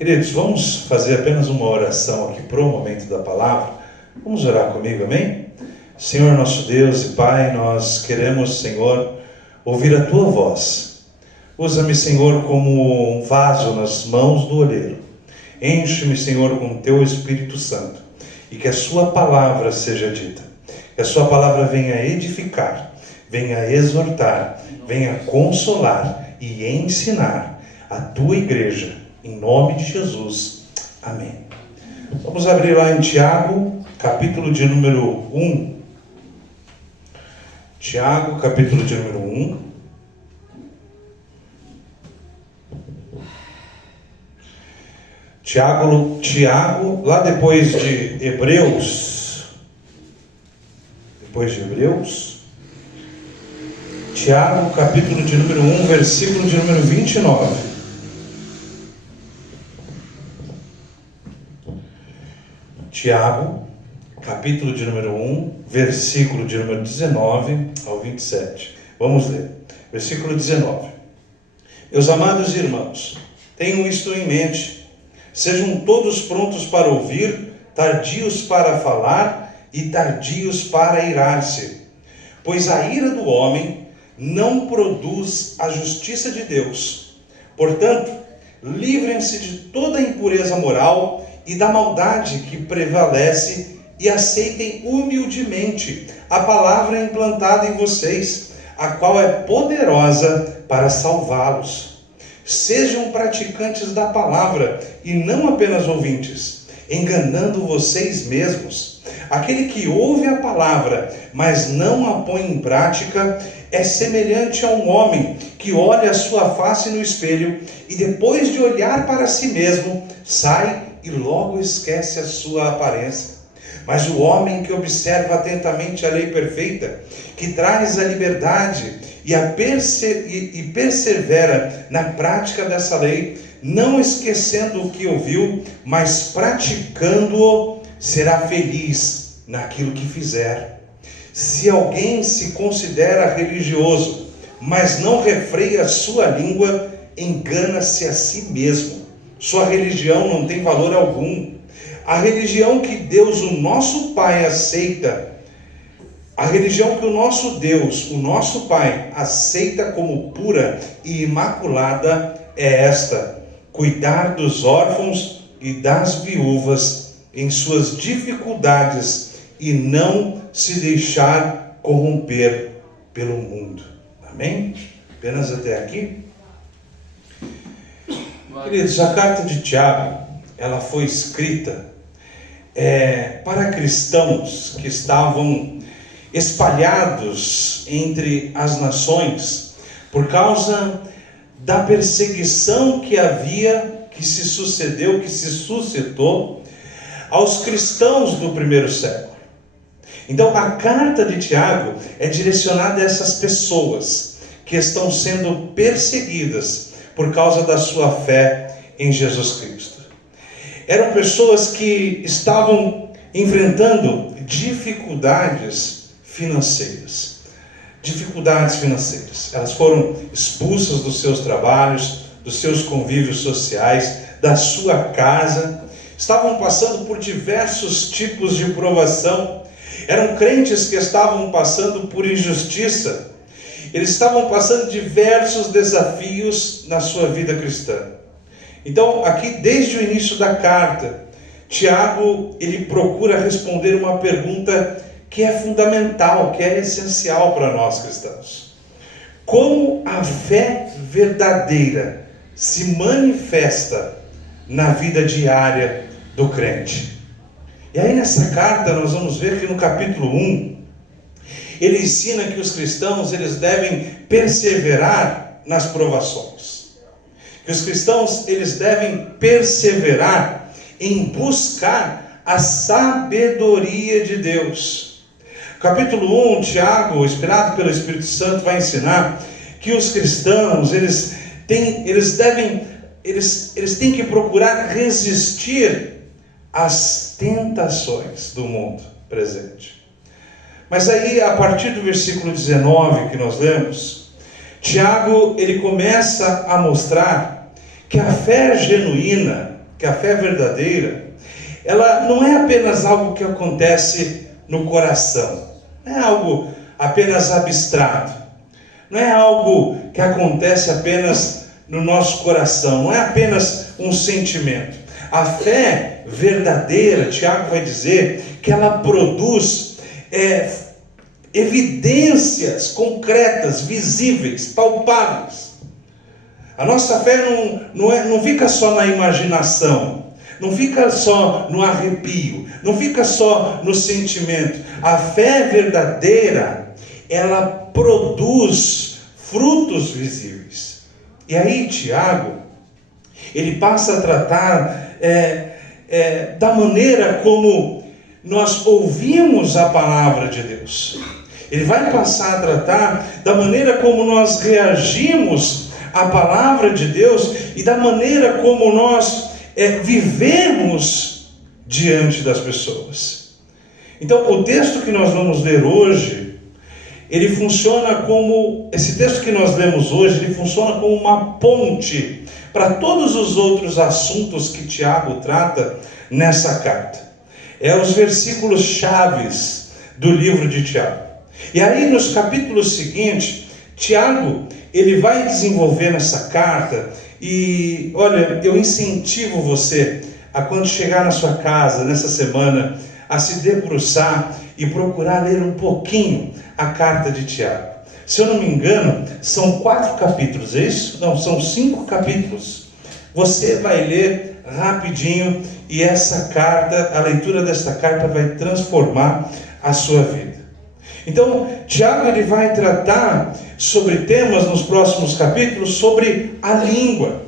Queridos, vamos fazer apenas uma oração aqui para o momento da palavra. Vamos orar comigo, amém? Senhor nosso Deus e Pai, nós queremos, Senhor, ouvir a Tua voz. Usa-me, Senhor, como um vaso nas mãos do oleiro. Enche-me, Senhor, com o Teu Espírito Santo e que a Sua palavra seja dita. Que a Sua palavra venha edificar, venha exortar, venha consolar e ensinar a Tua igreja. Em nome de Jesus. Amém. Vamos abrir lá em Tiago, capítulo de número 1. Tiago, capítulo de número 1. Tiago, lá depois de Hebreus. Tiago, capítulo de número 1, versículo de número 29. Tiago, capítulo de número 1, versículo de número 19 ao 27. Vamos ler. Versículo 19. Meus amados irmãos, tenham isto em mente. Sejam todos prontos para ouvir, tardios para falar e tardios para irar-se. Pois a ira do homem não produz a justiça de Deus. Portanto, livrem-se de toda impureza moral e da maldade que prevalece e aceitem humildemente a palavra implantada em vocês, a qual é poderosa para salvá-los. Sejam praticantes da palavra e não apenas ouvintes, enganando vocês mesmos. Aquele que ouve a palavra, mas não a põe em prática, é semelhante a um homem que olha a sua face no espelho e depois de olhar para si mesmo, sai e logo esquece a sua aparência. Mas o homem que observa atentamente a lei perfeita, que traz a liberdade e persevera na prática dessa lei, não esquecendo o que ouviu, mas praticando-o, será feliz naquilo que fizer. Se alguém se considera religioso, mas não refreia a sua língua, engana-se a si mesmo. Sua religião não tem valor algum. A religião que Deus, o nosso Pai, aceita, a religião que o nosso Deus, o nosso Pai, aceita como pura e imaculada é esta: cuidar dos órfãos e das viúvas em suas dificuldades e não se deixar corromper pelo mundo. Amém? Apenas até aqui. Queridos, a carta de Tiago, ela foi escrita para cristãos que estavam espalhados entre as nações por causa da perseguição que se suscitou aos cristãos do primeiro século. Então, a carta de Tiago é direcionada a essas pessoas que estão sendo perseguidas por causa da sua fé em Jesus Cristo. Eram pessoas que estavam enfrentando dificuldades financeiras. Elas foram expulsas dos seus trabalhos, dos seus convívios sociais, da sua casa. Estavam passando por diversos tipos de provação. Eram crentes que estavam passando por injustiça. Eles estavam passando diversos desafios na sua vida cristã. Então, aqui desde o início da carta, Tiago, ele procura responder uma pergunta que é fundamental, que é essencial para nós cristãos. Como a fé verdadeira se manifesta na vida diária do crente? E aí nessa carta nós vamos ver que no capítulo 1, ele ensina que os cristãos eles devem perseverar nas provações. Que os cristãos eles devem perseverar em buscar a sabedoria de Deus. Capítulo 1, Tiago, inspirado pelo Espírito Santo, vai ensinar que os cristãos eles têm que procurar resistir às tentações do mundo presente. Mas aí, a partir do versículo 19 que nós lemos, Tiago, ele começa a mostrar que a fé genuína, que a fé verdadeira, ela não é apenas algo que acontece no coração, não é algo apenas abstrato, não é algo que acontece apenas no nosso coração, não é apenas um sentimento. A fé verdadeira, Tiago vai dizer, que ela produz evidências concretas, visíveis, palpáveis. A nossa fé não fica só na imaginação, não fica só no arrepio, não fica só no sentimento. A fé verdadeira, ela produz frutos visíveis. E aí Tiago, ele passa a tratar da maneira como nós ouvimos a palavra de Deus. Ele vai passar a tratar da maneira como nós reagimos à palavra de Deus e da maneira como nós vivemos diante das pessoas. Então, o texto que nós vamos ler hoje, ele funciona como, esse texto que nós lemos hoje, ele funciona como uma ponte para todos os outros assuntos que Tiago trata nessa carta. É os versículos chaves do livro de Tiago. E aí nos capítulos seguintes, Tiago, ele vai desenvolver nessa carta, e olha, eu incentivo você a quando chegar na sua casa, nessa semana, a se debruçar e procurar ler um pouquinho a carta de Tiago. Se eu não me engano, são 4 capítulos, é isso? Não, são 5 capítulos. Você vai ler rapidinho e essa carta, a leitura desta carta vai transformar a sua vida. Então, Tiago ele vai tratar sobre temas nos próximos capítulos, sobre a língua,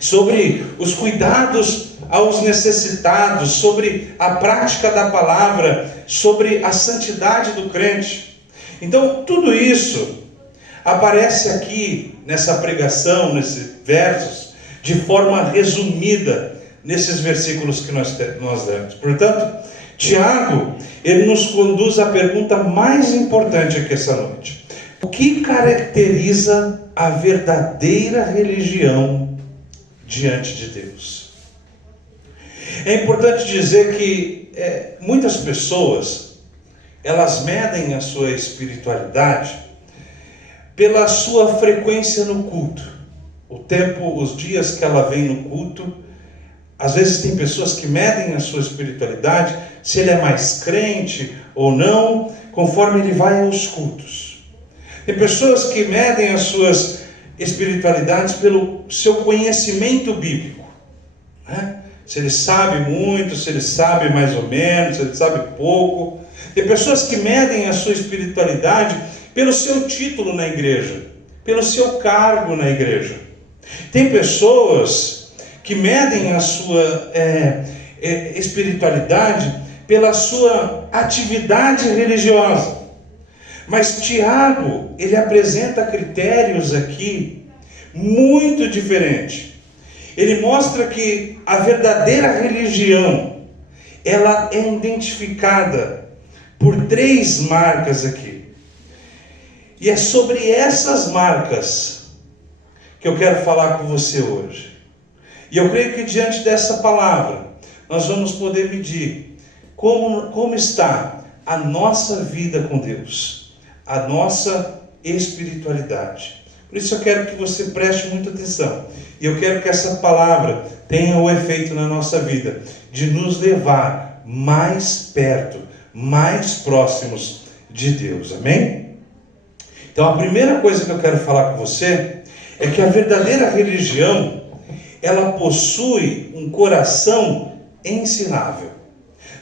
sobre os cuidados aos necessitados, sobre a prática da palavra, sobre a santidade do crente. Então, tudo isso aparece aqui nessa pregação, nesses versos, de forma resumida, nesses versículos que nós lemos. Portanto, Tiago, ele nos conduz à pergunta mais importante aqui essa noite. O que caracteriza a verdadeira religião diante de Deus? É importante dizer que muitas pessoas, elas medem a sua espiritualidade pela sua frequência no culto. O tempo, os dias que ela vem no culto. Às vezes tem pessoas que medem a sua espiritualidade, se ele é mais crente ou não, conforme ele vai aos cultos. Tem pessoas que medem as suas espiritualidades pelo seu conhecimento bíblico, né? Se ele sabe muito, se ele sabe mais ou menos, se ele sabe pouco. Tem pessoas que medem a sua espiritualidade pelo seu título na igreja, pelo seu cargo na igreja. Tem pessoas que medem a sua espiritualidade pela sua atividade religiosa. Mas Tiago, ele apresenta critérios aqui muito diferentes. Ele mostra que a verdadeira religião, ela é identificada por 3 marcas aqui. E é sobre essas marcas que eu quero falar com você hoje. E eu creio que diante dessa palavra, nós vamos poder medir como está a nossa vida com Deus, a nossa espiritualidade. Por isso eu quero que você preste muita atenção. E eu quero que essa palavra tenha o efeito na nossa vida de nos levar mais perto, mais próximos de Deus. Amém? Então a primeira coisa que eu quero falar com você é que a verdadeira religião, ela possui um coração ensinável.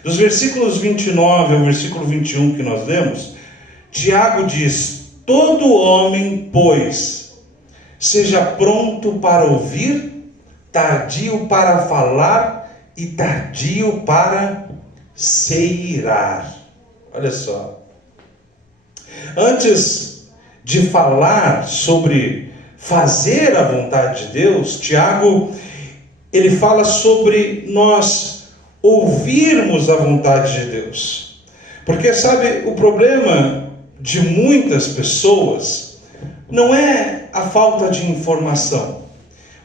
Dos versículos 29 ao versículo 21 que nós lemos, Tiago diz: todo homem, pois, seja pronto para ouvir, tardio para falar e tardio para se irar. Olha só. Antes de falar sobre fazer a vontade de Deus, Tiago, ele fala sobre nós ouvirmos a vontade de Deus. Porque sabe, o problema de muitas pessoas não é a falta de informação.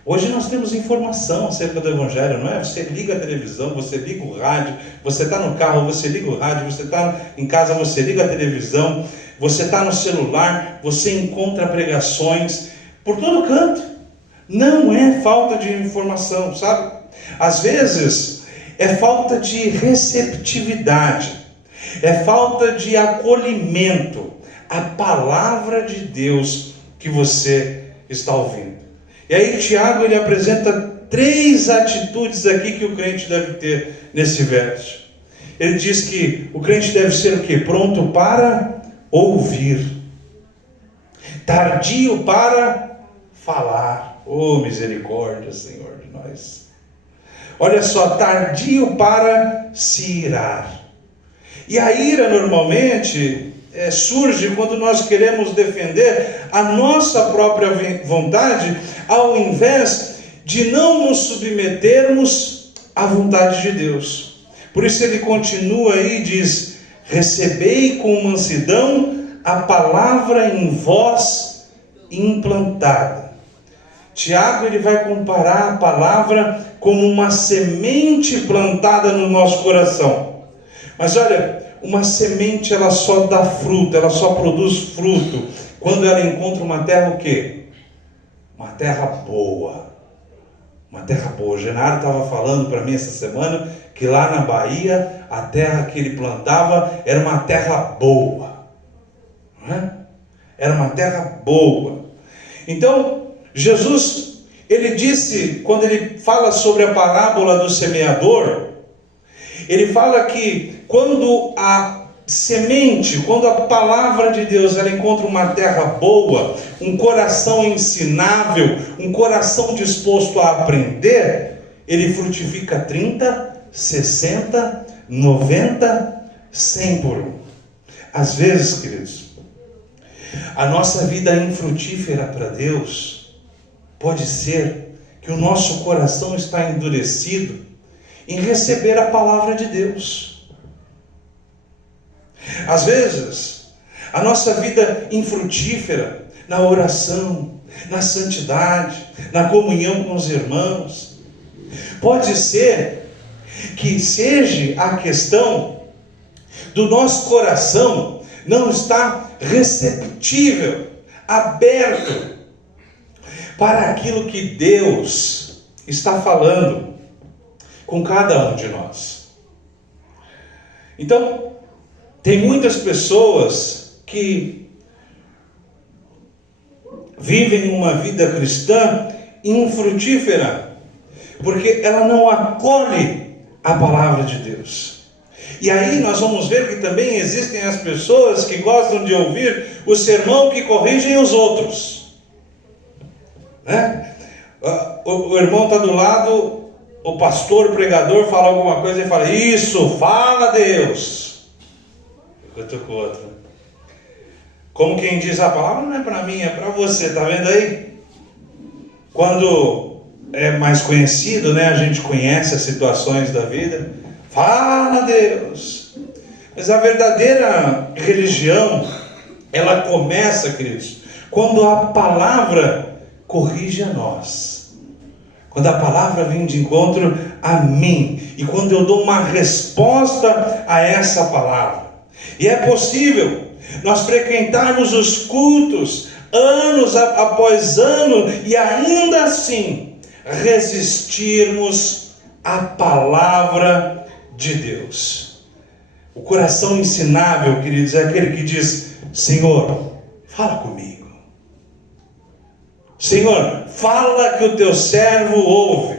Hoje nós temos informação acerca do Evangelho, não é? Você liga a televisão, você liga o rádio, você está no carro, você liga o rádio, você está em casa, você liga a televisão, você está no celular, você encontra pregações por todo canto. Não é falta de informação, sabe? Às vezes é falta de receptividade, é falta de acolhimento à palavra de Deus que você está ouvindo. E aí Tiago, ele apresenta 3 atitudes aqui que o crente deve ter nesse verso. Ele diz que o crente deve ser o quê? Pronto para ouvir, tardio para falar. Oh, misericórdia, Senhor, de nós. Olha só, tardio para se irar. E a ira normalmente surge quando nós queremos defender a nossa própria vontade, ao invés de não nos submetermos à vontade de Deus. Por isso ele continua aí e diz: recebei com mansidão a palavra em vós implantada. Tiago, ele vai comparar a palavra como uma semente plantada no nosso coração. Mas olha, uma semente, ela só dá fruto, ela só produz fruto quando ela encontra uma terra o quê? Uma terra boa. Uma terra boa. O Genaro estava falando para mim essa semana que lá na Bahia a terra que ele plantava era uma terra boa. Não é? Era uma terra boa. Então, Jesus, ele disse, quando ele fala sobre a parábola do semeador, ele fala que quando a semente, quando a palavra de Deus, ela encontra uma terra boa, um coração ensinável, um coração disposto a aprender, ele frutifica 30, 60, 90, 100 por um. Às vezes, queridos, a nossa vida infrutífera para Deus pode ser que o nosso coração está endurecido em receber a palavra de Deus. Às vezes, a nossa vida infrutífera na oração, na santidade, na comunhão com os irmãos, pode ser que seja a questão do nosso coração não estar receptível, aberto para aquilo que Deus está falando com cada um de nós. Então, tem muitas pessoas que vivem uma vida cristã infrutífera, porque ela não acolhe a palavra de Deus. E aí nós vamos ver que também existem as pessoas que gostam de ouvir o sermão que corrigem os outros, né? O irmão está do lado, o pastor, o pregador fala alguma coisa e fala: isso, fala Deus. Eu estou com outro. Como quem diz, a palavra não é para mim, é para você, tá vendo aí? Quando é mais conhecido, né, a gente conhece as situações da vida, fala Deus. Mas a verdadeira religião, ela começa, queridos, quando a palavra corrige a nós. Quando a palavra vem de encontro a mim. E quando eu dou uma resposta a essa palavra. E é possível nós frequentarmos os cultos anos após ano e ainda assim resistirmos à palavra de Deus. O coração ensinável, queridos, é aquele que diz: Senhor, fala comigo. Senhor, fala que o teu servo ouve.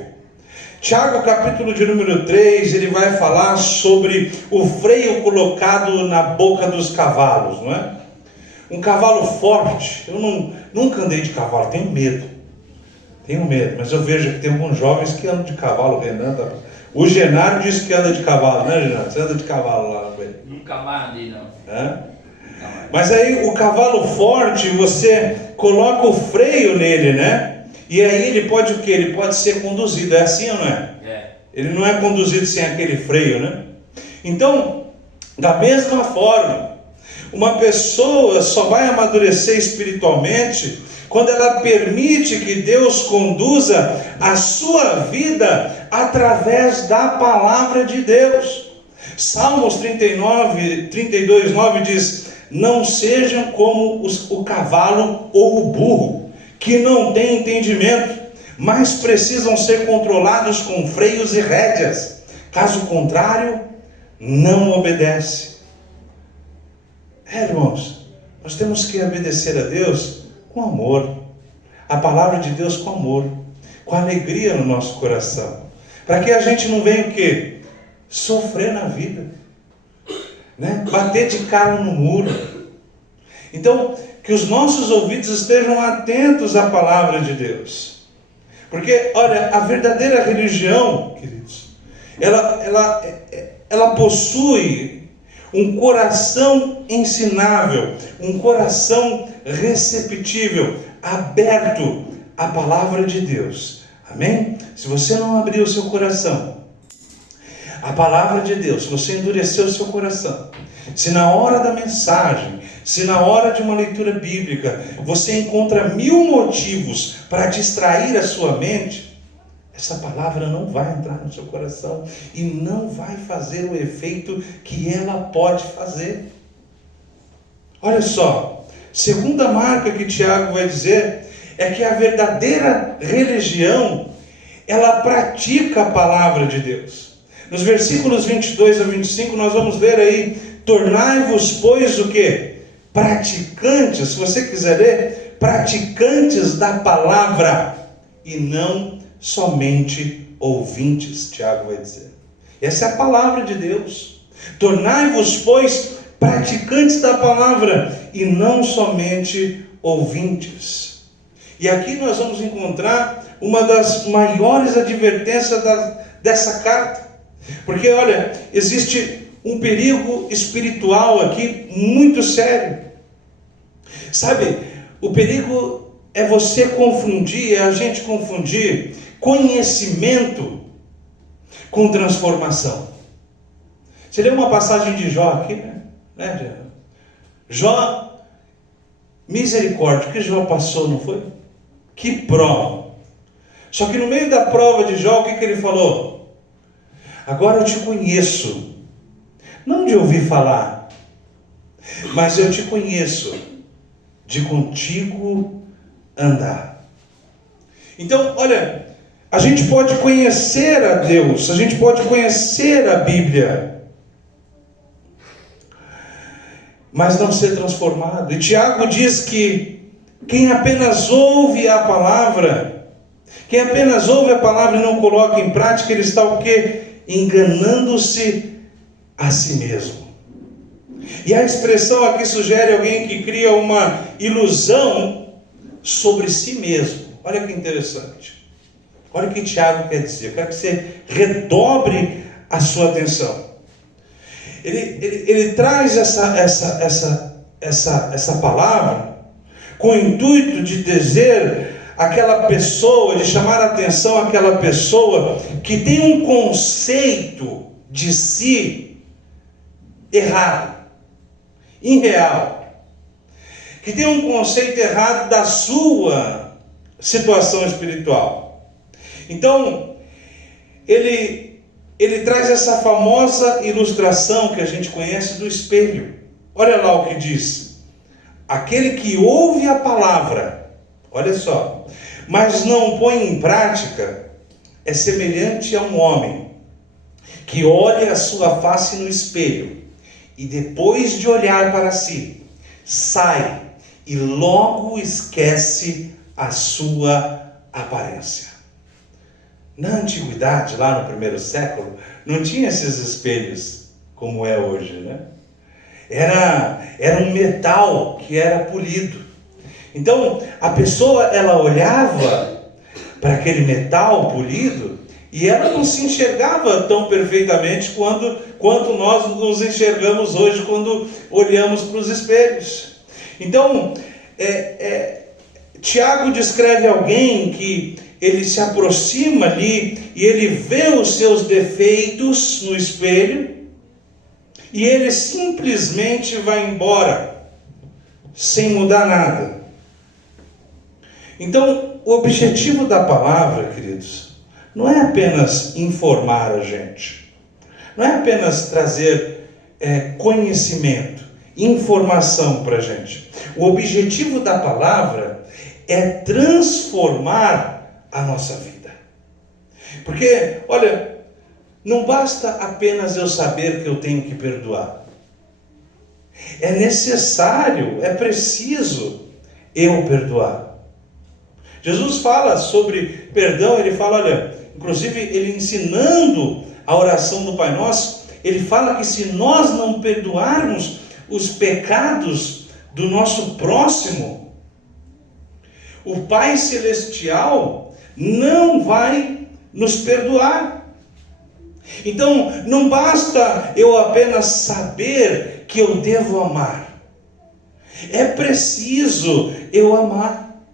Tiago, capítulo de número 3, ele vai falar sobre o freio colocado na boca dos cavalos, não é? Um cavalo forte. Eu nunca andei de cavalo, tenho medo, mas eu vejo que tem alguns jovens que andam de cavalo, Renan. O Genaro disse que anda de cavalo, né, Genaro? Você anda de cavalo lá, velho? Nunca mais andei, não. É? Mas aí o cavalo forte, você coloca o freio nele, né? E aí ele pode o quê? Ele pode ser conduzido, é assim ou não é? É. Ele não é conduzido sem aquele freio, né? Então, da mesma forma, uma pessoa só vai amadurecer espiritualmente quando ela permite que Deus conduza a sua vida através da palavra de Deus. Salmos 32, 9 diz: não sejam como o cavalo ou o burro, que não têm entendimento, mas precisam ser controlados com freios e rédeas. Caso contrário, não obedece. Irmãos, nós temos que obedecer a Deus com amor. A palavra de Deus com amor, com alegria no nosso coração. Para que a gente não venha o quê? Sofrer na vida, né? Bater de cara no muro. Então, que os nossos ouvidos estejam atentos à palavra de Deus. Porque, olha, a verdadeira religião, queridos, ela possui um coração ensinável, um coração receptível, aberto à palavra de Deus. Amém? Se você não abrir o seu coração a palavra de Deus, se você endurecer o seu coração, se na hora da mensagem, se na hora de uma leitura bíblica, você encontra 1000 motivos para distrair a sua mente, essa palavra não vai entrar no seu coração e não vai fazer o efeito que ela pode fazer. Olha só, segunda marca que Tiago vai dizer é que a verdadeira religião, ela pratica a palavra de Deus. Nos versículos 22 a 25, nós vamos ler aí: tornai-vos, pois, o quê? Praticantes, se você quiser ler, praticantes da palavra, e não somente ouvintes, Tiago vai dizer. Essa é a palavra de Deus. Tornai-vos, pois, praticantes da palavra, e não somente ouvintes. E aqui nós vamos encontrar uma das maiores advertências dessa carta. Porque, olha, existe um perigo espiritual aqui muito sério. Sabe, o perigo é você confundir, é a gente confundir conhecimento com transformação. Você leu uma passagem de Jó aqui, né? Jó, misericórdia, o que Jó passou, não foi? Que prova. Só que no meio da prova de Jó, o que ele falou? Agora eu te conheço, não de ouvir falar, mas eu te conheço de contigo andar. Então, olha, a gente pode conhecer a Deus, a gente pode conhecer a Bíblia, mas não ser transformado. E Tiago diz que quem apenas ouve a palavra, quem apenas ouve a palavra e não coloca em prática, ele está o quê? Enganando-se a si mesmo. E a expressão aqui sugere alguém que cria uma ilusão sobre si mesmo. Olha que interessante. Olha o que Tiago quer dizer. Eu quero que você redobre a sua atenção. Ele traz essa palavra com o intuito de dizer aquela pessoa, de chamar a atenção àquela pessoa que tem um conceito de si errado, irreal, que tem um conceito errado da sua situação espiritual. Então, ele traz essa famosa ilustração que a gente conhece do espelho. Olha lá o que diz: aquele que ouve a palavra, olha só, mas não põe em prática, é semelhante a um homem que olha a sua face no espelho e depois de olhar para si, sai e logo esquece a sua aparência. Na antiguidade, lá no primeiro século, não tinha esses espelhos como é hoje, né? Era um metal que era polido. Então, a pessoa, ela olhava para aquele metal polido e ela não se enxergava tão perfeitamente quanto nós nos enxergamos hoje quando olhamos para os espelhos. Então, Tiago descreve alguém que ele se aproxima ali e ele vê os seus defeitos no espelho e ele simplesmente vai embora sem mudar nada. Então, o objetivo da palavra, queridos, não é apenas informar a gente, não é apenas trazer conhecimento, informação para a gente. O objetivo da palavra é transformar a nossa vida. Porque, olha, não basta apenas eu saber que eu tenho que perdoar. É necessário, é preciso eu perdoar. Jesus fala sobre perdão, ele fala, olha, inclusive ele ensinando a oração do Pai Nosso, ele fala que se nós não perdoarmos os pecados do nosso próximo, o Pai Celestial não vai nos perdoar. Então, não basta eu apenas saber que eu devo amar. É preciso eu amar.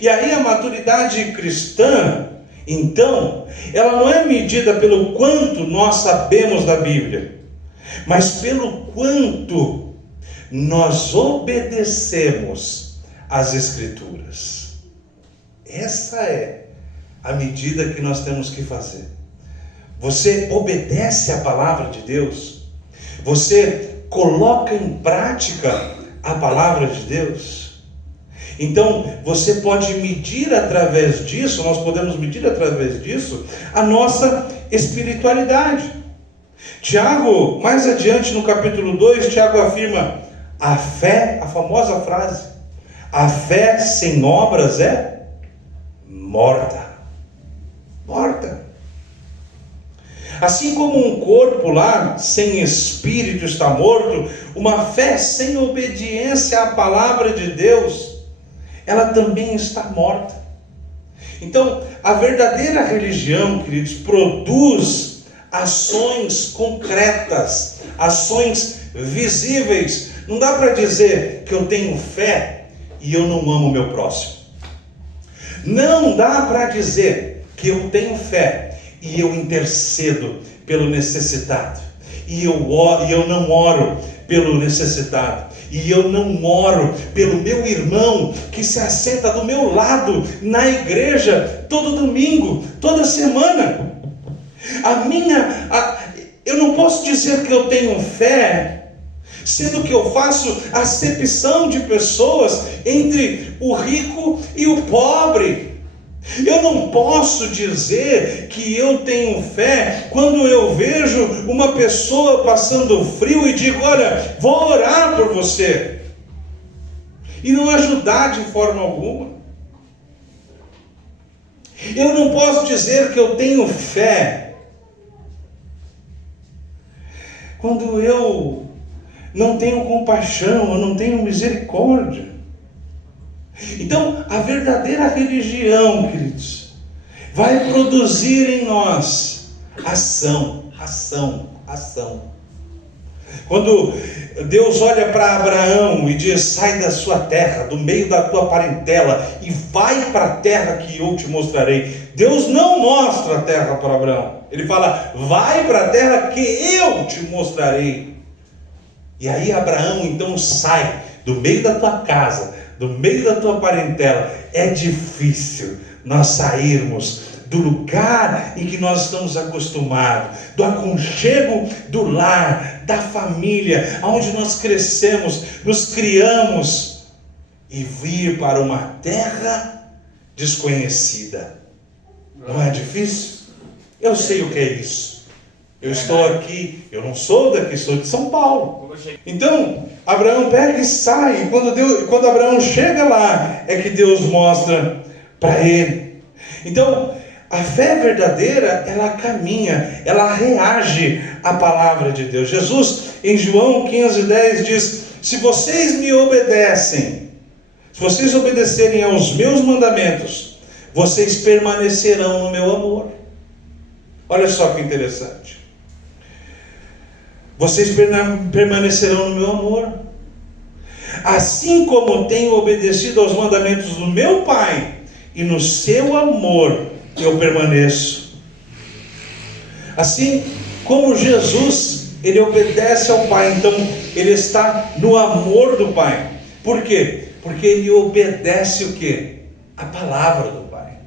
E aí a maturidade cristã, então, ela não é medida pelo quanto nós sabemos da Bíblia, mas pelo quanto nós obedecemos às Escrituras. Essa é a medida que nós temos que fazer. Você obedece à palavra de Deus? Você coloca em prática a palavra de Deus? Então, você pode medir através disso, nós podemos medir através disso, a nossa espiritualidade. Tiago, mais adiante no capítulo 2, Tiago afirma, a fé, a famosa frase, a fé sem obras é morta. Morta. Assim como um corpo lá, sem espírito, está morto, uma fé sem obediência à palavra de Deus, ela também está morta. Então, a verdadeira religião, queridos, produz ações concretas, ações visíveis. Não dá para dizer que eu tenho fé e eu não amo o meu próximo. Não dá para dizer que eu tenho fé e eu intercedo pelo necessitado, e eu não oro pelo necessitado, e eu não oro pelo meu irmão que se assenta do meu lado na igreja todo domingo, toda semana. Eu não posso dizer que eu tenho fé, sendo que eu faço acepção de pessoas entre o rico e o pobre. Eu não posso dizer que eu tenho fé quando eu vejo uma pessoa passando frio e digo, olha, vou orar por você, e não ajudar de forma alguma. Eu não posso dizer que eu tenho fé quando eu não tenho compaixão, eu não tenho misericórdia. Então, a verdadeira religião, queridos, vai produzir em nós ação. Quando Deus olha para Abraão e diz, sai da sua terra, do meio da tua parentela, e vai para a terra que eu te mostrarei. Deus não mostra a terra para Abraão. Ele fala, vai para a terra que eu te mostrarei. E aí Abraão então sai do meio da tua casa, do meio da tua parentela. É difícil nós sairmos do lugar em que nós estamos acostumados, do aconchego do lar, da família, onde nós crescemos, nos criamos, e vir para uma terra desconhecida. Não é difícil? Eu sei o que é isso. Eu estou aqui, eu não sou daqui, sou de São Paulo. Então, Abraão pega e sai, e quando Abraão chega lá, é que Deus mostra para ele. Então, a fé verdadeira, ela caminha, ela reage à palavra de Deus. Jesus, em João 15:10 diz, se vocês me obedecem, se vocês obedecerem aos meus mandamentos, vocês permanecerão no meu amor. Olha só que interessante. Vocês permanecerão no meu amor. Assim como tenho obedecido aos mandamentos do meu Pai, e no seu amor eu permaneço. Assim como Jesus, ele obedece ao Pai, então ele está no amor do Pai. Por quê? Porque ele obedece o quê? a palavra do Pai.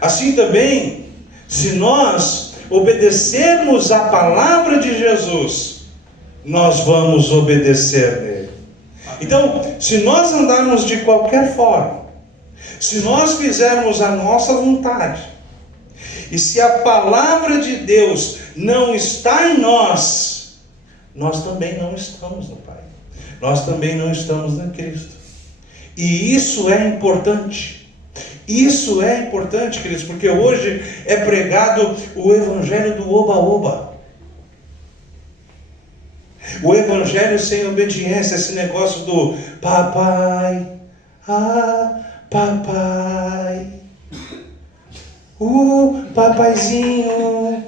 Assim também, se nós obedecermos a palavra de Jesus, nós vamos obedecer nele. Então, se nós andarmos de qualquer forma, se nós fizermos a nossa vontade, e se a palavra de Deus não está em nós, nós também não estamos no Pai. Nós também não estamos em Cristo. E isso é importante. Isso é importante, queridos, porque hoje é pregado o evangelho do oba-oba. O evangelho sem obediência, esse negócio do papai, papai, papaizinho,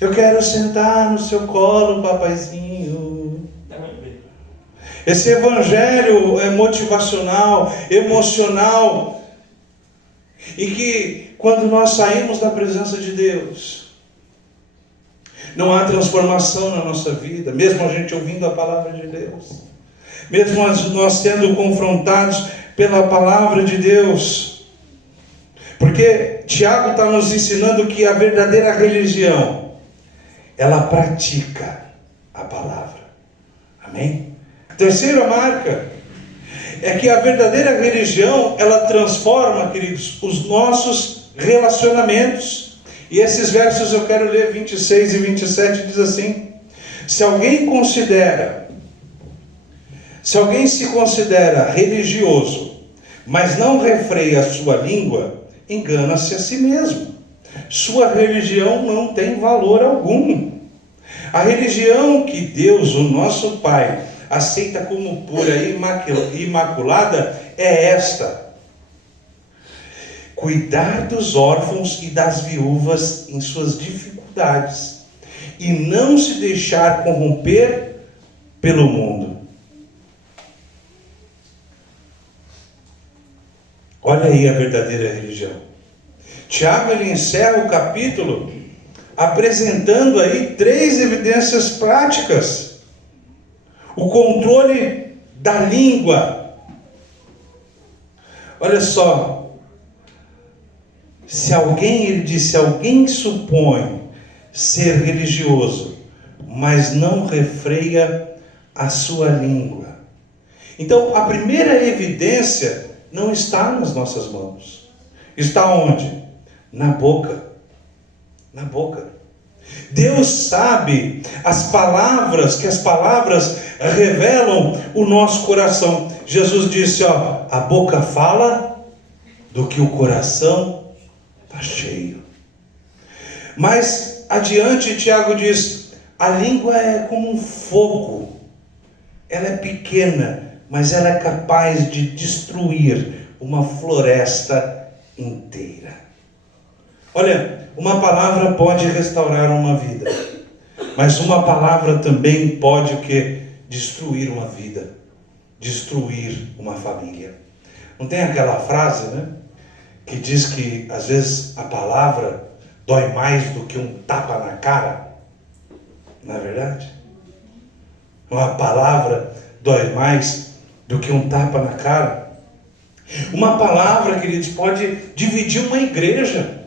eu quero sentar no seu colo, papaizinho. Esse evangelho é motivacional, emocional, e que quando nós saímos da presença de Deus, não há transformação na nossa vida, mesmo a gente ouvindo a palavra de Deus, mesmo nós sendo confrontados pela palavra de Deus, porque Tiago está nos ensinando que a verdadeira religião, ela pratica a palavra. Amém? Terceira marca é que a verdadeira religião, ela transforma, queridos, os nossos relacionamentos. E esses versos eu quero ler, 26 e 27, diz assim: se alguém se considera religioso, mas não refreia a sua língua, engana-se a si mesmo. Sua religião não tem valor algum. A religião que Deus, o nosso Pai, aceita como pura e imaculada é esta: cuidar dos órfãos e das viúvas em suas dificuldades, e não se deixar corromper pelo mundo. Olha aí a verdadeira religião. Tiago, ele encerra o capítulo apresentando aí 3 evidências práticas. O controle da língua. Olha só. Ele diz, se alguém supõe ser religioso, mas não refreia a sua língua. Então, a primeira evidência não está nas nossas mãos. Está onde? Na boca. Na boca. Deus sabe que as palavras revelam o nosso coração. Jesus disse, a boca fala do que o coração está cheio. Mais adiante, Tiago diz, a língua é como um fogo. Ela é pequena, mas ela é capaz de destruir uma floresta inteira. Olha, uma palavra pode restaurar uma vida, mas uma palavra também pode o quê? Destruir uma vida, destruir uma família. Não tem aquela frase, né? Que diz que às vezes a palavra dói mais do que um tapa na cara. Não é verdade? Uma palavra dói mais do que um tapa na cara. Uma palavra, queridos, pode dividir uma igreja.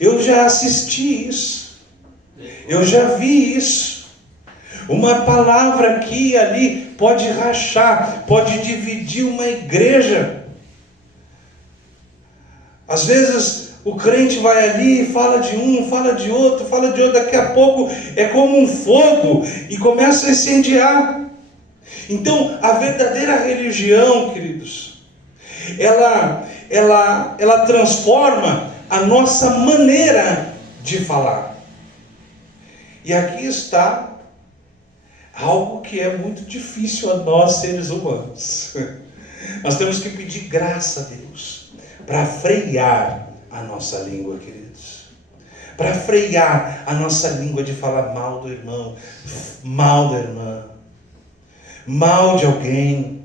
Eu já assisti isso. Eu já vi isso. Uma palavra aqui e ali pode rachar, pode dividir uma igreja. Às vezes o crente vai ali e fala de um, fala de outro, daqui a pouco é como um fogo e começa a incendiar. Então, a verdadeira religião, queridos, ela transforma a nossa maneira de falar. E aqui está algo que é muito difícil a nós, seres humanos. Nós temos que pedir graça a Deus para frear a nossa língua, queridos. Para frear a nossa língua de falar mal do irmão, mal da irmã, mal de alguém.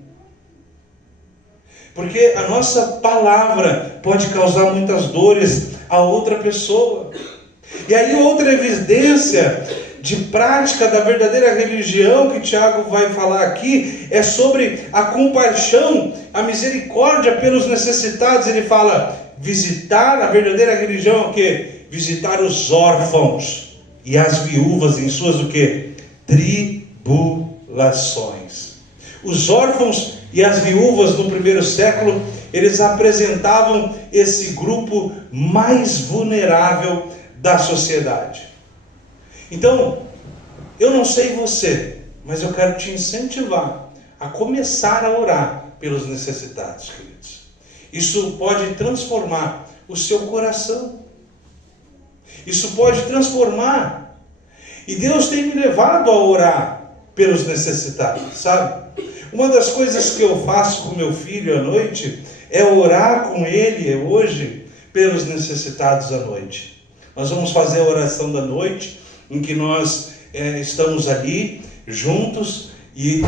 Porque a nossa palavra pode causar muitas dores a outra pessoa. E aí outra evidência de prática da verdadeira religião que Tiago vai falar aqui é sobre a compaixão, a misericórdia pelos necessitados. Ele fala, visitar a verdadeira religião é o quê? Visitar os órfãos e as viúvas em suas o quê? Tribulações. Os órfãos e as viúvas no primeiro século, eles apresentavam esse grupo mais vulnerável da sociedade. Então, eu não sei você, mas eu quero te incentivar a começar a orar pelos necessitados, queridos. Isso pode transformar o seu coração. Isso pode transformar. E Deus tem me levado a orar pelos necessitados, sabe? Uma das coisas que eu faço com meu filho à noite é orar com ele hoje pelos necessitados à noite. Nós vamos fazer a oração da noite, em que nós estamos ali juntos, e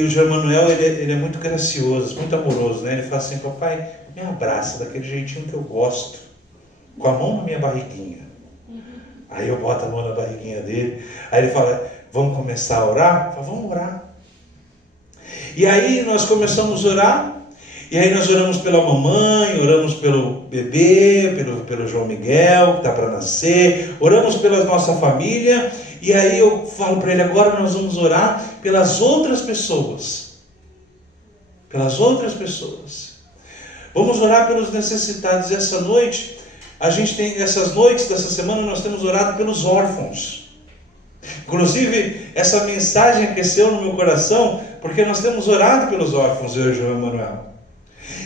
o João Manuel, ele é muito gracioso, muito amoroso, né? Ele fala assim, papai, me abraça daquele jeitinho que eu gosto, com a mão na minha barriguinha. Aí eu boto a mão na barriguinha dele, aí ele fala, vamos começar a orar? Eu falo, vamos orar. E aí nós começamos a orar, e aí nós oramos pela mamãe, oramos pelo bebê, pelo João Miguel, que está para nascer, oramos pela nossa família, e aí eu falo para ele, agora nós vamos orar pelas outras pessoas. Pelas outras pessoas. Vamos orar pelos necessitados. E essa noite, essas noites dessa semana, nós temos orado pelos órfãos. Inclusive, essa mensagem aqueceu no meu coração, porque nós temos orado pelos órfãos, eu e o João Manuel.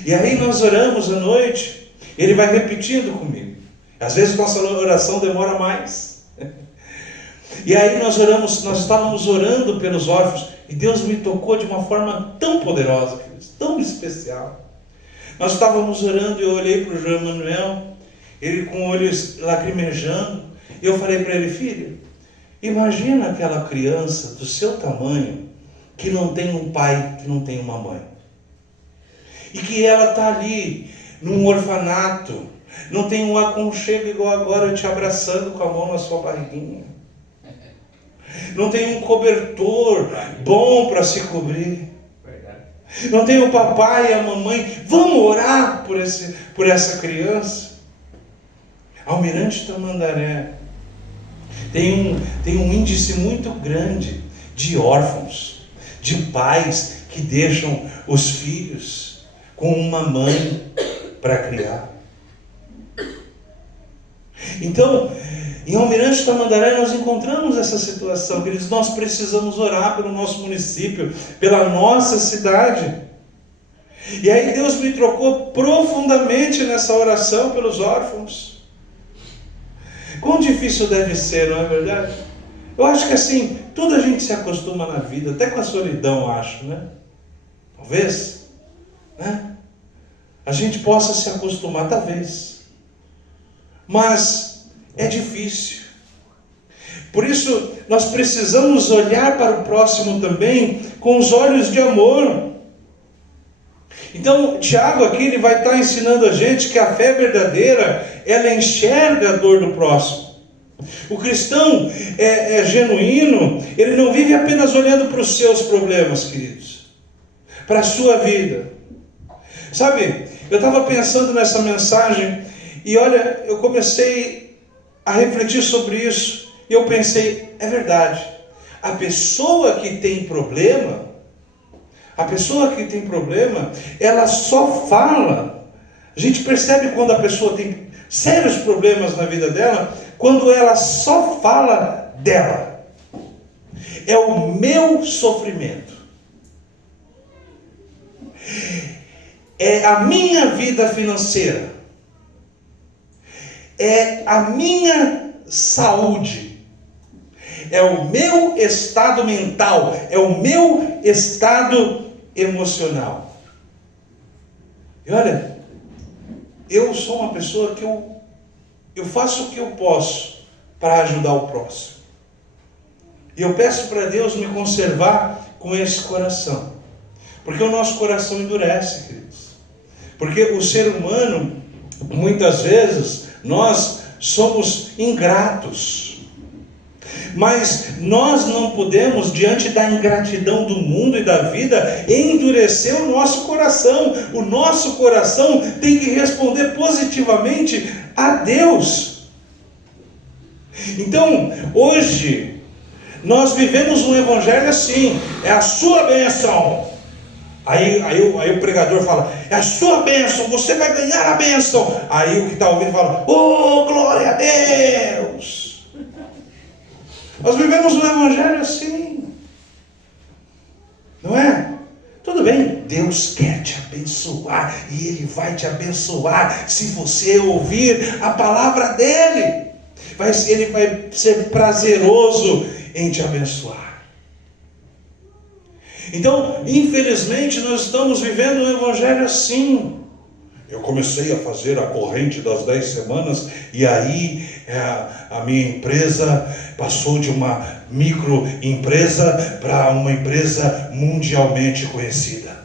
E aí nós oramos à noite, ele vai repetindo comigo. Às vezes nossa oração demora mais. E aí nós estávamos orando pelos órfãos, e Deus me tocou de uma forma tão poderosa, tão especial. Nós estávamos orando e eu olhei para o João Manuel, ele com olhos lacrimejando, e eu falei para ele, filho, imagina aquela criança do seu tamanho, que não tem um pai, que não tem uma mãe. E que ela está ali, num orfanato, não tem um aconchego igual agora eu te abraçando com a mão na sua barriguinha. Não tem um cobertor bom para se cobrir. Não tem o papai e a mamãe. Vamos orar por essa criança. Almirante Tamandaré tem um índice muito grande de órfãos, de pais que deixam os filhos com uma mãe para criar. Então, em Almirante Tamandaré nós encontramos essa situação, queridos. Nós precisamos orar pelo nosso município, pela nossa cidade. E aí Deus me trocou profundamente nessa oração pelos órfãos. Quão difícil deve ser, não é verdade? Eu acho que assim, tudo a gente se acostuma na vida, até com a solidão, acho, né? Talvez, né? A gente possa se acostumar, talvez. Mas é difícil. Por isso, nós precisamos olhar para o próximo também com os olhos de amor. Então, Tiago aqui ele vai estar ensinando a gente que a fé verdadeira, ela enxerga a dor do próximo. O cristão é genuíno, ele não vive apenas olhando para os seus problemas, queridos, para a sua vida. Sabe, eu estava pensando nessa mensagem e olha, eu comecei a refletir sobre isso e eu pensei, é verdade, a pessoa que tem problema, ela só fala. A gente percebe quando a pessoa tem sérios problemas na vida dela, quando ela só fala dela. É o meu sofrimento. É a minha vida financeira. É a minha saúde. É o meu estado mental. É o meu estado emocional. E olha, eu sou uma pessoa que eu faço o que eu posso para ajudar o próximo. E eu peço para Deus me conservar com esse coração. Porque o nosso coração endurece, queridos. Porque o ser humano, muitas vezes, nós somos ingratos. Mas nós não podemos, diante da ingratidão do mundo e da vida, endurecer o nosso coração. O nosso coração tem que responder positivamente a Deus. Então, hoje, nós vivemos um evangelho assim: é a sua bênção. Aí o pregador fala: é a sua bênção, você vai ganhar a bênção. Aí o que está ouvindo fala: oh, glória a Deus. Nós vivemos um evangelho assim, não é? Tudo bem, Deus quer te abençoar, e Ele vai te abençoar se você ouvir a palavra dEle. Ele vai ser prazeroso em te abençoar. Então, infelizmente, nós estamos vivendo um evangelho assim. Eu comecei a fazer a corrente das 10 semanas, e aí a minha empresa passou de uma microempresa para uma empresa mundialmente conhecida.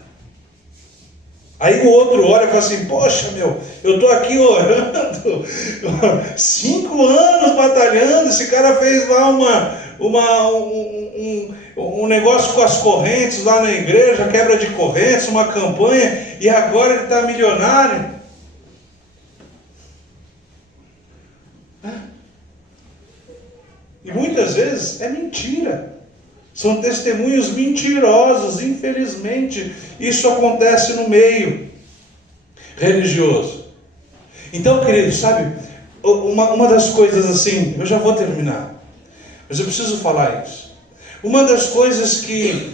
Aí o outro olha e fala assim: poxa, eu estou aqui orando 5 anos batalhando, esse cara fez lá um negócio com as correntes lá na igreja, quebra de correntes, uma campanha, e agora ele está milionário. E muitas vezes é mentira. São testemunhos mentirosos, infelizmente. Isso acontece no meio religioso. Então, queridos, sabe, uma das coisas assim, eu já vou terminar, mas eu preciso falar isso. Uma das coisas que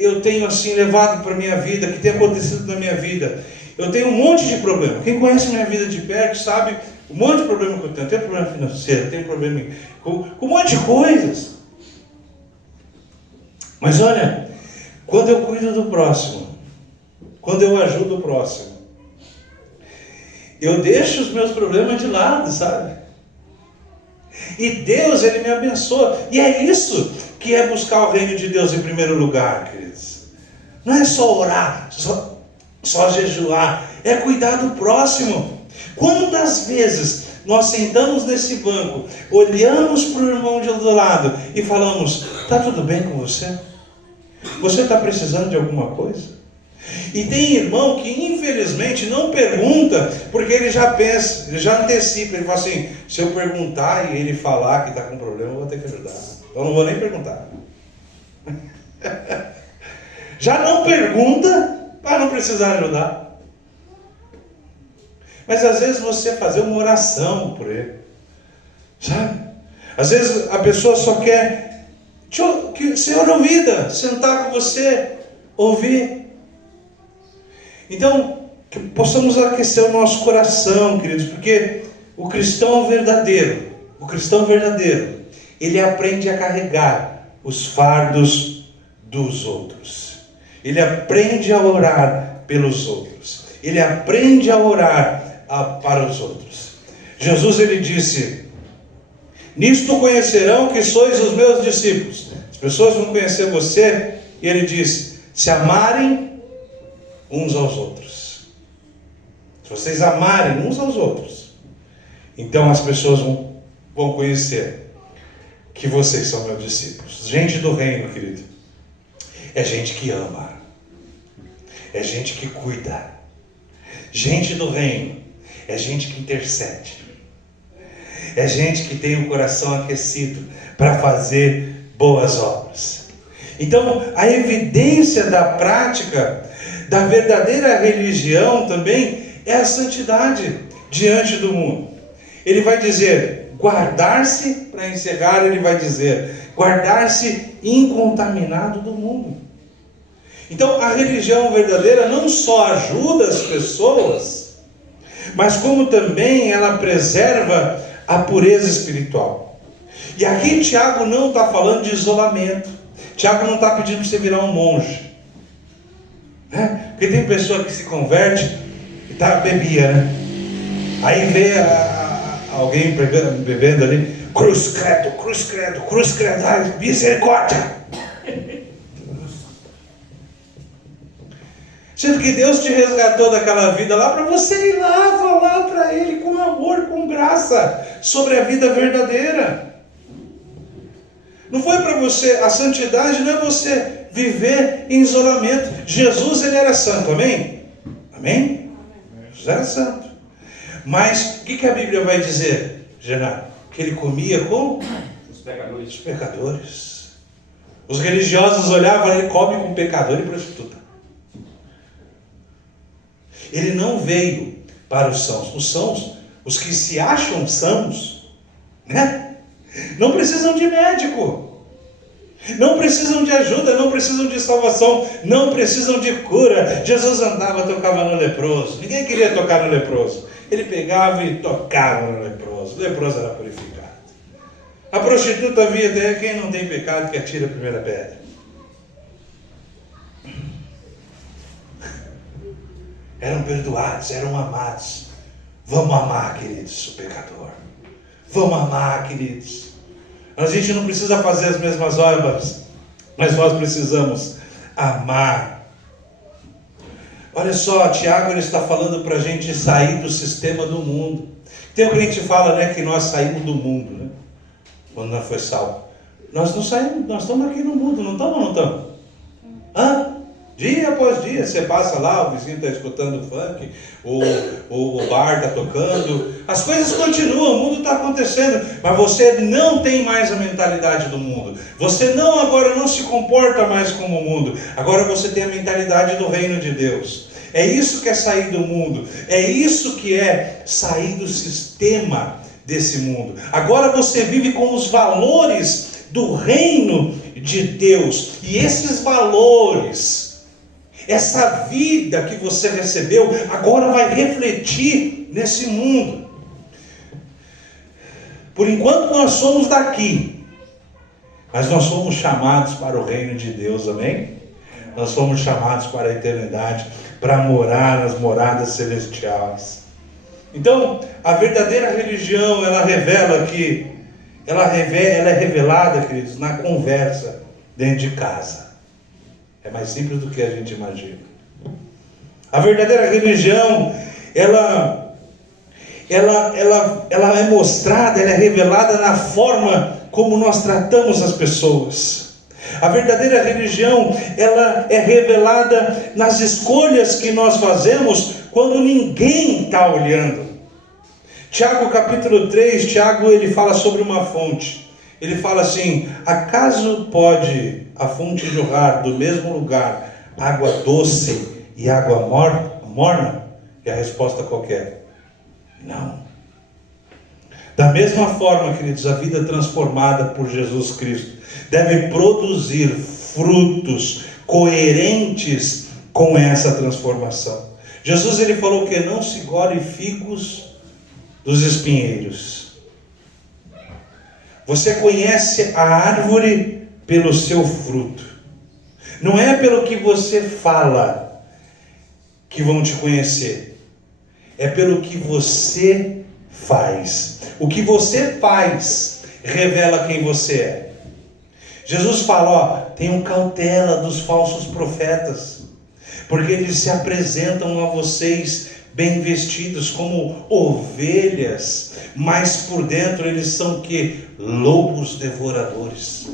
eu tenho assim levado para a minha vida, que tem acontecido na minha vida, eu tenho um monte de problema. Quem conhece minha vida de perto sabe um monte de problema que eu tenho. Eu tenho problema financeiro, tenho problema com um monte de coisas. Mas olha, quando eu cuido do próximo, quando eu ajudo o próximo, eu deixo os meus problemas de lado, sabe? E Deus, Ele me abençoa. E é isso que é buscar o reino de Deus em primeiro lugar, queridos. Não é só orar, só jejuar, é cuidar do próximo. Quantas vezes nós sentamos nesse banco, olhamos para o irmão do lado e falamos: está tudo bem com você? Você está precisando de alguma coisa? E tem irmão que infelizmente não pergunta, porque ele já pensa, ele já antecipa, ele fala assim: se eu perguntar e ele falar que está com problema, eu vou ter que ajudar, então não vou nem perguntar. Já não pergunta para não precisar ajudar. Mas às vezes você fazer uma oração por ele, sabe? Às vezes a pessoa só quer ser ouvida, sentar com você, ouvir. Então, que possamos aquecer o nosso coração, queridos, porque o cristão verdadeiro, ele aprende a carregar os fardos dos outros. Ele aprende a orar pelos outros. Ele aprende a orar para os outros. Jesus, ele disse: nisto conhecerão que sois os meus discípulos. As pessoas vão conhecer você, e ele disse: se amarem uns aos outros. Se vocês amarem uns aos outros, então as pessoas vão conhecer que vocês são meus discípulos. Gente do reino, querido, é gente que ama, é gente que cuida. Gente do reino é gente que intercede, é gente que tem o coração aquecido para fazer boas obras. Então, a evidência da prática da verdadeira religião também é a santidade diante do mundo. Ele vai dizer guardar-se, para encerrar, ele vai dizer guardar-se incontaminado do mundo. Então, a religião verdadeira não só ajuda as pessoas, mas como também ela preserva a pureza espiritual. E aqui Tiago não está falando de isolamento. Tiago não está pedindo para você virar um monge. Porque tem pessoa que se converte e bebia, né? Aí vê alguém bebendo ali: cruz credo, cruz credo, cruz credo, ai, misericórdia. Sendo que Deus te resgatou daquela vida lá para você ir lá falar para Ele com amor, com graça, sobre a vida verdadeira. Não foi para você, a santidade não é você viver em isolamento. Jesus, ele era santo, amém? Amém? Jesus era santo. Mas o que a Bíblia vai dizer, Genaro? Que ele comia com os pecadores. Os religiosos olhavam, ele come com pecador e prostituta. Ele não veio para os sãos. Os sãos, os que se acham sãos, né? Não precisam de médico, não precisam de ajuda, não precisam de salvação, não precisam de cura. Jesus andava, tocava no leproso. Ninguém queria tocar no leproso. Ele pegava e tocava no leproso. O leproso era purificado. A prostituta via até quem não tem pecado que atira a primeira pedra. Eram perdoados, eram amados. Vamos amar, queridos, o pecador. Vamos amar, queridos. A gente não precisa fazer as mesmas obras, mas nós precisamos amar. Olha só, Tiago, ele está falando para a gente sair do sistema do mundo. Tem o que a gente fala, né, que nós saímos do mundo, né? Quando nós foi salvo. Nós não saímos, nós estamos aqui no mundo, não estamos ou não estamos? Hã? Dia após dia, você passa lá, o vizinho está escutando funk, o bar está tocando, as coisas continuam, o mundo está acontecendo, mas você não tem mais a mentalidade do mundo, você agora não se comporta mais como o mundo, agora você tem a mentalidade do reino de Deus. É isso que é sair do mundo, é isso que é sair do sistema desse mundo. Agora você vive com os valores do reino de Deus, e esses valores, essa vida que você recebeu, agora vai refletir nesse mundo. Por enquanto nós somos daqui, mas nós somos chamados para o reino de Deus, amém? Nós somos chamados para a eternidade, para morar nas moradas celestiais. Então, a verdadeira religião, ela revela que, ela é revelada, queridos, na conversa dentro de casa. É mais simples do que a gente imagina. A verdadeira religião, ela é mostrada, ela é revelada na forma como nós tratamos as pessoas. A verdadeira religião, ela é revelada nas escolhas que nós fazemos quando ninguém está olhando. Tiago capítulo 3, Tiago ele fala sobre uma fonte. Ele fala assim: acaso pode a fonte jorrar do mesmo lugar água doce e água morna? E a resposta qualquer: não. Da mesma forma, queridos, a vida transformada por Jesus Cristo deve produzir frutos coerentes com essa transformação. Jesus ele falou que não se colhe figos dos espinheiros. Você conhece a árvore pelo seu fruto. Não é pelo que você fala que vão te conhecer. É pelo que você faz. O que você faz revela quem você é. Jesus fala, tenham cautela dos falsos profetas, porque eles se apresentam a vocês bem vestidos como ovelhas, mas por dentro eles são que? Lobos devoradores.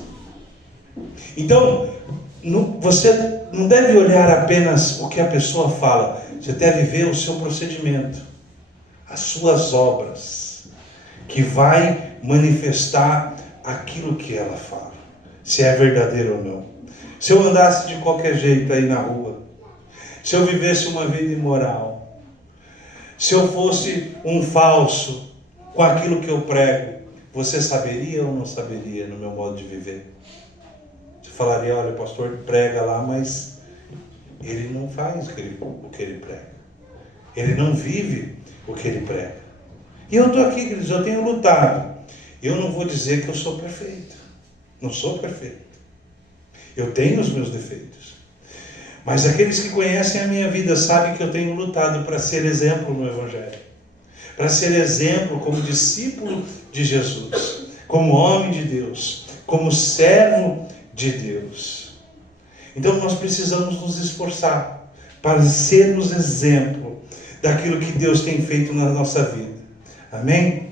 Então, você não deve olhar apenas o que a pessoa fala, você deve ver o seu procedimento, as suas obras, que vai manifestar aquilo que ela fala, se é verdadeiro ou não. Se eu andasse de qualquer jeito aí na rua, se eu vivesse uma vida imoral, se eu fosse um falso com aquilo que eu prego, você saberia ou não saberia no meu modo de viver? Você falaria, olha, o pastor prega lá, mas ele não faz o que ele prega. Ele não vive o que ele prega. E eu estou aqui, queridos, eu tenho lutado. Eu não vou dizer que eu sou perfeito. Não sou perfeito. Eu tenho os meus defeitos. Mas aqueles que conhecem a minha vida sabem que eu tenho lutado para ser exemplo no Evangelho. Para ser exemplo como discípulo de Jesus, como homem de Deus, como servo de Deus. Então nós precisamos nos esforçar para sermos exemplo daquilo que Deus tem feito na nossa vida. Amém?